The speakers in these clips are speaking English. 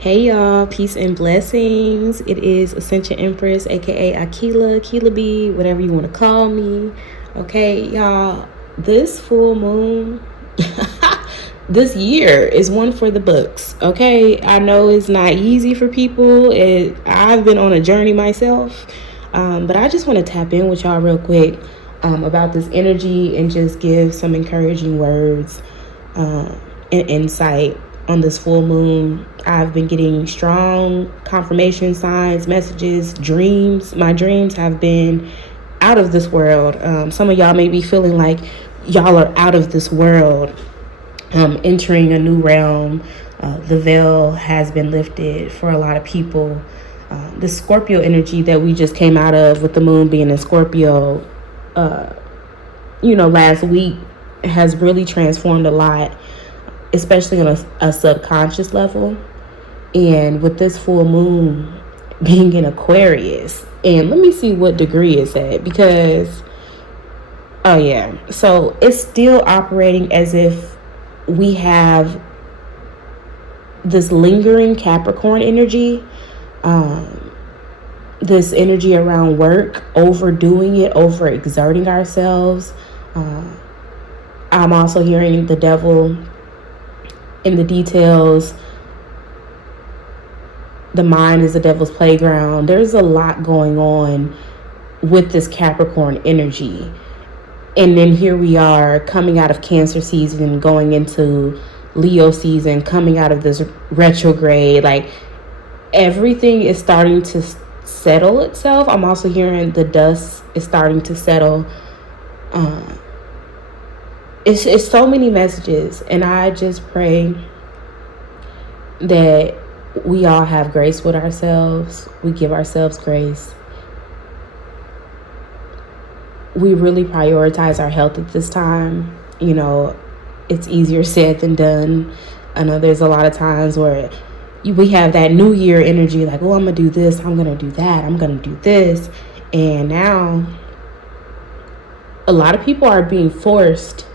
Hey y'all, peace and blessings. It is Ascension Empress, aka Akila B, whatever you want to call me. Okay, y'all, this full moon, this year is one for the books. Okay, I know it's not easy for people. I've been on a journey myself, but I just want to tap in with y'all real quick about this energy and just give some encouraging words and insight on this full moon. I've been getting strong confirmation signs, messages, dreams. My dreams have been out of this world. Some of y'all may be feeling like y'all are out of this world, entering a new realm. The veil has been lifted for a lot of people. The Scorpio energy that we just came out of with the moon being in Scorpio, last week has really transformed a lot, especially on a subconscious level. And with this full moon being in Aquarius, and let me see what degree it's at, because so it's still operating as if we have this lingering Capricorn energy, this energy around work, overdoing it, overexerting ourselves. I'm also hearing the devil in the details. The mind is the devil's playground. There's a lot going on with this Capricorn energy. And then here we are coming out of Cancer season, going into Leo season, coming out of this retrograde. Like, everything is starting to settle itself. I'm also hearing the dust is starting to settle. It's so many messages, and I just pray that we all have grace with ourselves. We give ourselves grace. We really prioritize our health at this time. It's easier said than done. I know there's a lot of times where we have that new year energy, like, oh, I'm going to do this, I'm going to do that, I'm going to do this. And now a lot of people are being forced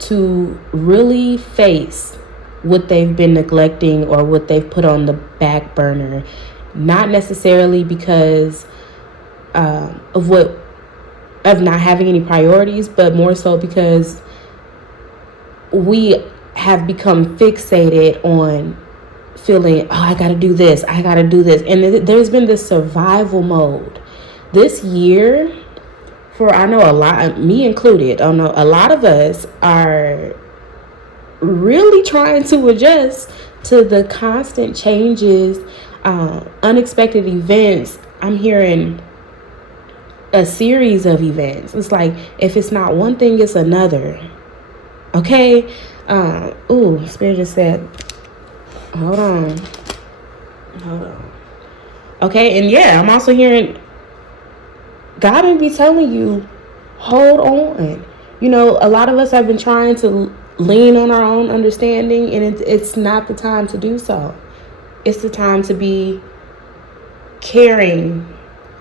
to really face what they've been neglecting or what they've put on the back burner, not necessarily because of not having any priorities, but more so because we have become fixated on feeling, oh, I gotta do this, and there's been this survival mode this year. I know a lot, me included, a lot of us are really trying to adjust to the constant changes, unexpected events. I'm hearing a series of events. It's like, if it's not one thing, it's another. Okay. Spirit just said, hold on. Okay. And yeah, I'm also hearing God may be telling you, hold on. A lot of us have been trying to lean on our own understanding, and it's not the time to do so. It's the time to be caring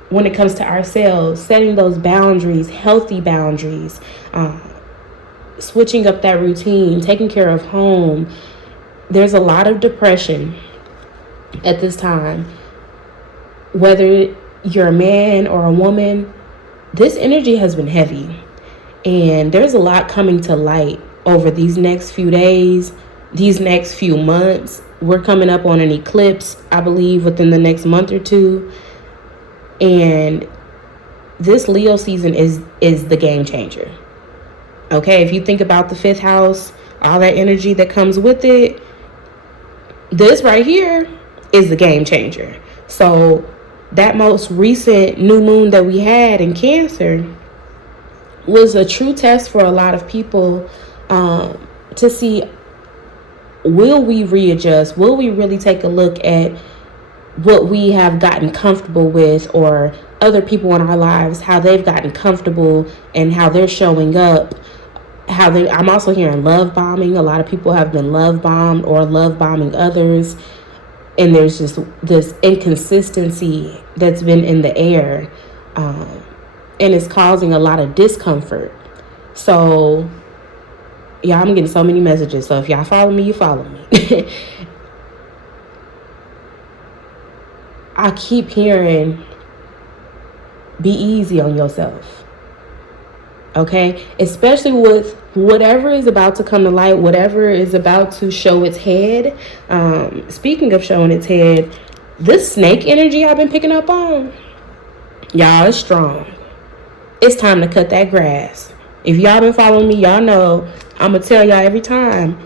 when it comes to ourselves, setting those boundaries, healthy boundaries, switching up that routine, taking care of home. There's a lot of depression at this time. Whether you're a man or a woman, this energy has been heavy. And there's a lot coming to light over these next few days, these next few months. We're coming up on an eclipse, I believe, within the next month or two. And this Leo season is the game changer. Okay, if you think about the fifth house, all that energy that comes with it, this right here is the game changer. So that most recent new moon that we had in Cancer was a true test for a lot of people, to see, will we readjust? Will we really take a look at what we have gotten comfortable with, or other people in our lives, how they've gotten comfortable and how they're showing up? I'm also hearing love bombing. A lot of people have been love bombed or love bombing others. And there's just this inconsistency that's been in the air, and it's causing a lot of discomfort. So, yeah, I'm getting so many messages. So if y'all follow me, you follow me. I keep hearing, be easy on yourself. Okay? Especially with whatever is about to come to light, whatever is about to show its head. Speaking of showing its head, this snake energy I've been picking up on, y'all, is strong. It's time to cut that grass. If y'all been following me, y'all know I'm going to tell y'all every time,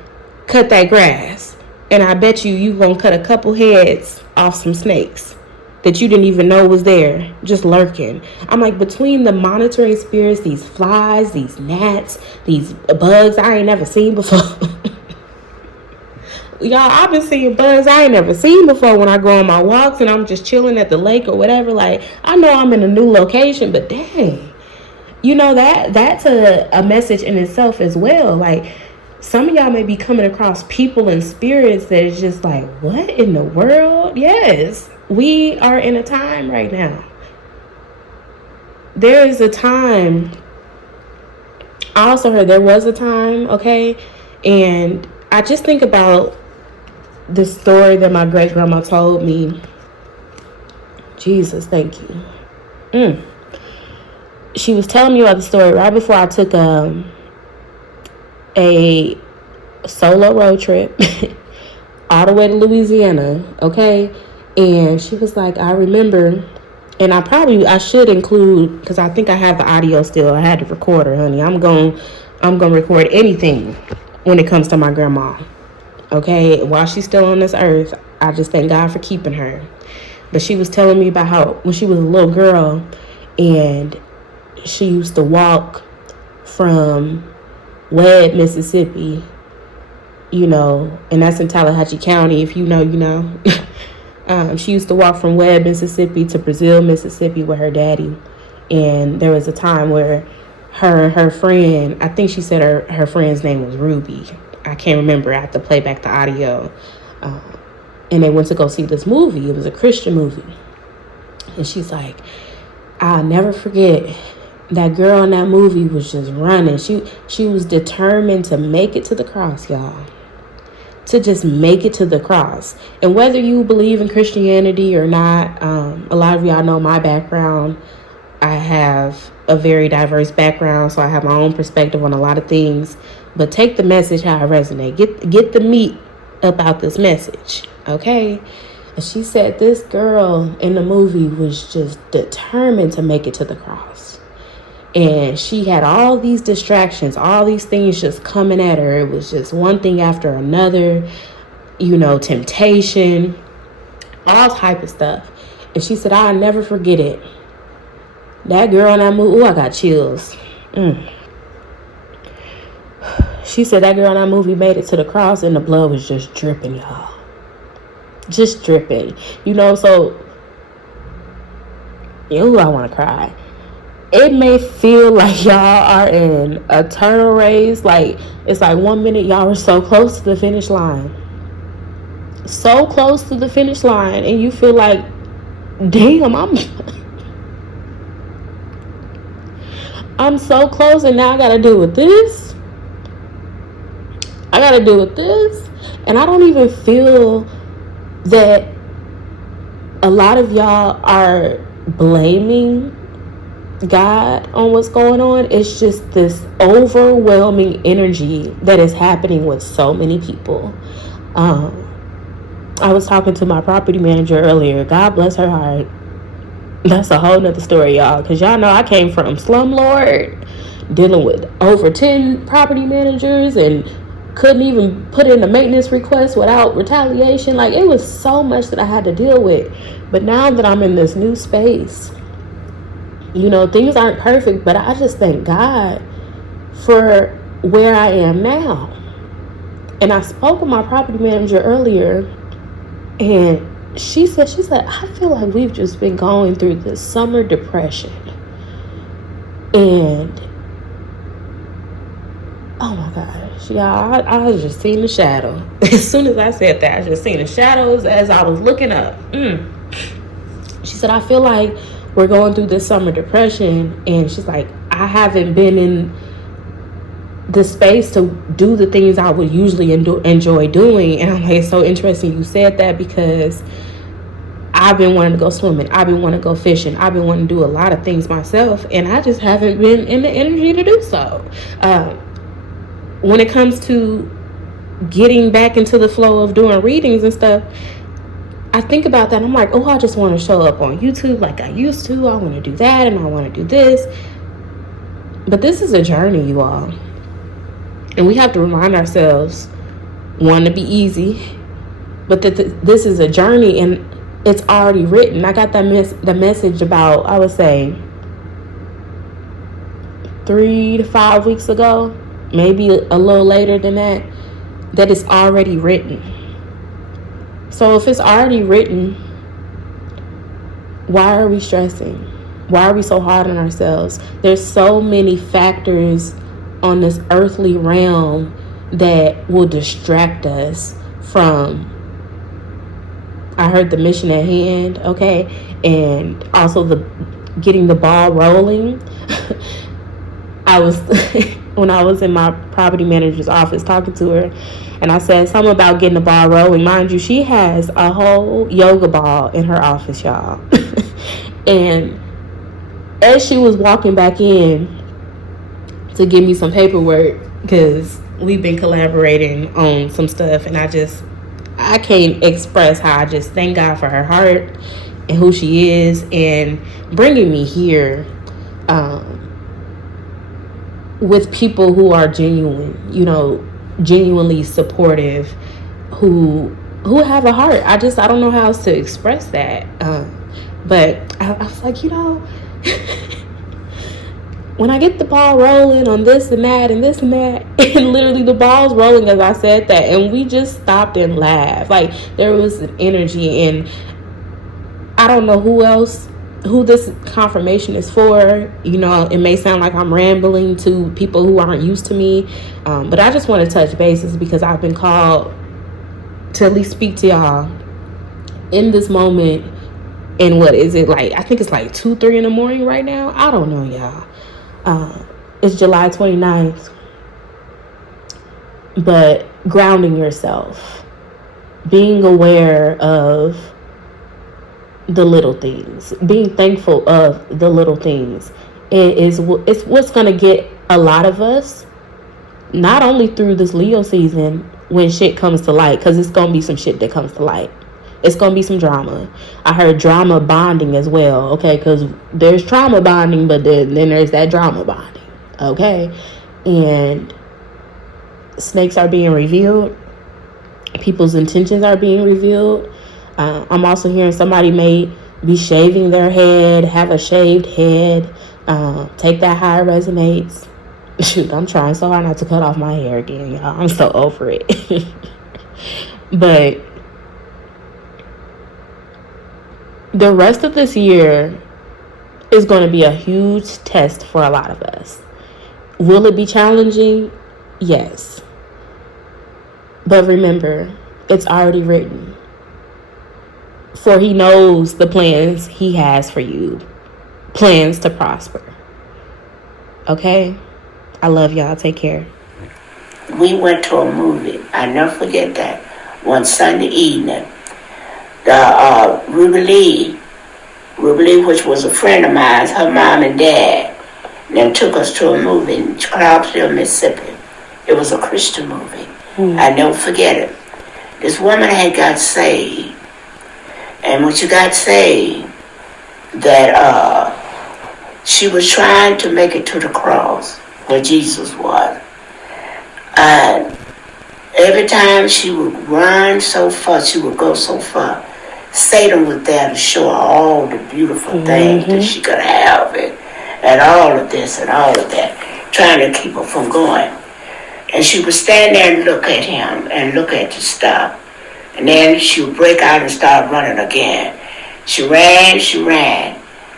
cut that grass. And I bet you going to cut a couple heads off some snakes that you didn't even know was there, just lurking. I'm like, between the monitoring spirits, these flies, these gnats, these bugs I ain't never seen before. Y'all, I've been seeing bugs I ain't never seen before when I go on my walks and I'm just chilling at the lake or whatever. Like, I know I'm in a new location, but dang. You know, that's a message in itself as well. Like, some of y'all may be coming across people and spirits that is just like, what in the world? Yes, we are in a time right now. There is a time. I also heard there was a time, okay? And I just think about the story that my great grandma told me. Jesus, thank you. She was telling me about the story right before I took a solo road trip all the way to Louisiana, okay? And she was like, I remember, and I should include, because I think I have the audio still. I had to record her, honey. I'm gonna record anything when it comes to my grandma, okay? While she's still on this earth, I just thank God for keeping her. But she was telling me about how when she was a little girl and she used to walk from Webb, Mississippi, you know, and that's in Tallahatchie County. If you know, you know. She used to walk from Webb, Mississippi to Brazil, Mississippi with her daddy. And there was a time where her friend, I think she said her friend's name was Ruby. I can't remember. I have to play back the audio. And they went to go see this movie. It was a Christian movie. And she's like, I'll never forget. That girl in that movie was just running. She was determined to make it to the cross, y'all. To just make it to the cross. And whether you believe in Christianity or not, a lot of y'all know my background. I have a very diverse background, so I have my own perspective on a lot of things. But take the message how it resonates. Get the meat about this message, okay? And she said this girl in the movie was just determined to make it to the cross. And she had all these distractions, all these things just coming at her. It was just one thing after another, you know, temptation, all type of stuff. And she said, I'll never forget it. That girl in that movie, I got chills. She said that girl in that movie made it to the cross and the blood was just dripping, y'all. Just dripping. You know, so, I want to cry. It may feel like y'all are in a turtle race. Like, it's like 1 minute y'all are so close to the finish line. So close to the finish line. And you feel like, damn, I'm so close and now I got to deal with this. And I don't even feel that a lot of y'all are blaming God on what's going on. It's just this overwhelming energy that is happening with so many people. I was talking to my property manager earlier. God bless her heart. That's a whole nother story, y'all, because y'all know I came from slumlord, dealing with over 10 property managers and couldn't even put in a maintenance request without retaliation. Like, it was so much that I had to deal with. But now that I'm in this new space, you know, things aren't perfect, but I just thank God for where I am now. And I spoke with my property manager earlier, and she said, I feel like we've just been going through this summer depression. And, oh my gosh, y'all, I was just seeing the shadow. As soon as I said that, I just seen the shadows as I was looking up. She said, I feel like we're going through this summer depression. And she's like, I haven't been in the space to do the things I would usually enjoy doing. And I'm like, it's so interesting you said that, because I've been wanting to go swimming. I've been wanting to go fishing. I've been wanting to do a lot of things myself, and I just haven't been in the energy to do so. When it comes to getting back into the flow of doing readings and stuff, I think about that. I'm like, oh, I just want to show up on YouTube like I used to. I want to do that, and I want to do this. But this is a journey, you all. And we have to remind ourselves, one, to be easy, but that this is a journey, and it's already written. I got the message about, I would say, 3 to 5 weeks ago, maybe a little later than that it's already written. So if it's already written, why are we stressing? Why are we so hard on ourselves? There's so many factors on this earthly realm that will distract us from, I heard, the mission at hand, okay? And also getting the ball rolling. When I was in my property manager's office talking to her, and I said something about getting the ball rolling. Mind you, she has a whole yoga ball in her office, y'all. And as she was walking back in to give me some paperwork, because we've been collaborating on some stuff, and I can't express how I just thank God for her heart and who she is, and bringing me here with people who are genuinely supportive, who have a heart. I don't know how else to express that. But I was like, when I get the ball rolling on this and that and this and that, and literally the ball's rolling as I said that, and we just stopped and laughed. Like, there was an energy, and I don't know who this confirmation is for. It may sound like I'm rambling to people who aren't used to me, but I just want to touch bases because I've been called to at least speak to y'all in this moment. And what is it like? I think it's like 2-3 in the morning right now. I don't know, y'all. It's July 29th. But grounding yourself, being aware of the little things, being thankful of the little things, it's what's going to get a lot of us, not only through this Leo season when shit comes to light, because it's going to be some shit that comes to light. It's going to be some drama. I heard drama bonding as well, okay? Because there's trauma bonding, but then there's that drama bonding, okay? And snakes are being revealed. People's intentions are being revealed. I'm also hearing somebody may be shaving their head, have a shaved head. Take that how it resonates. Shoot, I'm trying so hard not to cut off my hair again, y'all. I'm so over it. But the rest of this year is going to be a huge test for a lot of us. Will it be challenging? Yes. But remember, it's already written. For he knows the plans he has for you. Plans to prosper. Okay? I love y'all. Take care. We went to a movie. I never forget that. One Sunday evening. The Ruby Lee, which was a friend of mine, her mom and dad, then took us to a movie in Clarksville, Mississippi. It was a Christian movie. I never forget it. This woman had got saved. And when she got saved, that she was trying to make it to the cross where Jesus was. And every time she would run so far, she would go so far, Satan was there to show her all the beautiful things that she could have, and all of this and all of that, trying to keep her from going. And she would stand there and look at him and look at the stuff. And then she would break out and start running again. She ran.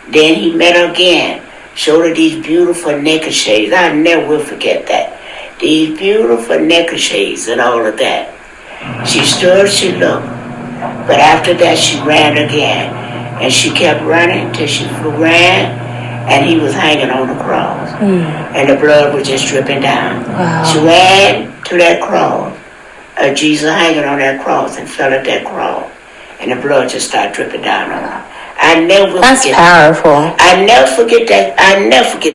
Then he met her again, showed her these beautiful neckerchiefs. I never will forget that. These beautiful neckerchiefs and all of that. She stood, she looked. But after that, she ran again. And she kept running till she ran, and he was hanging on the cross. And the blood was just dripping down. Wow. She ran to that cross, Jesus hanging on that cross, and fell at that cross. and the blood just started dripping down on her. I never That's forget. powerful. I never forget that. I never forget.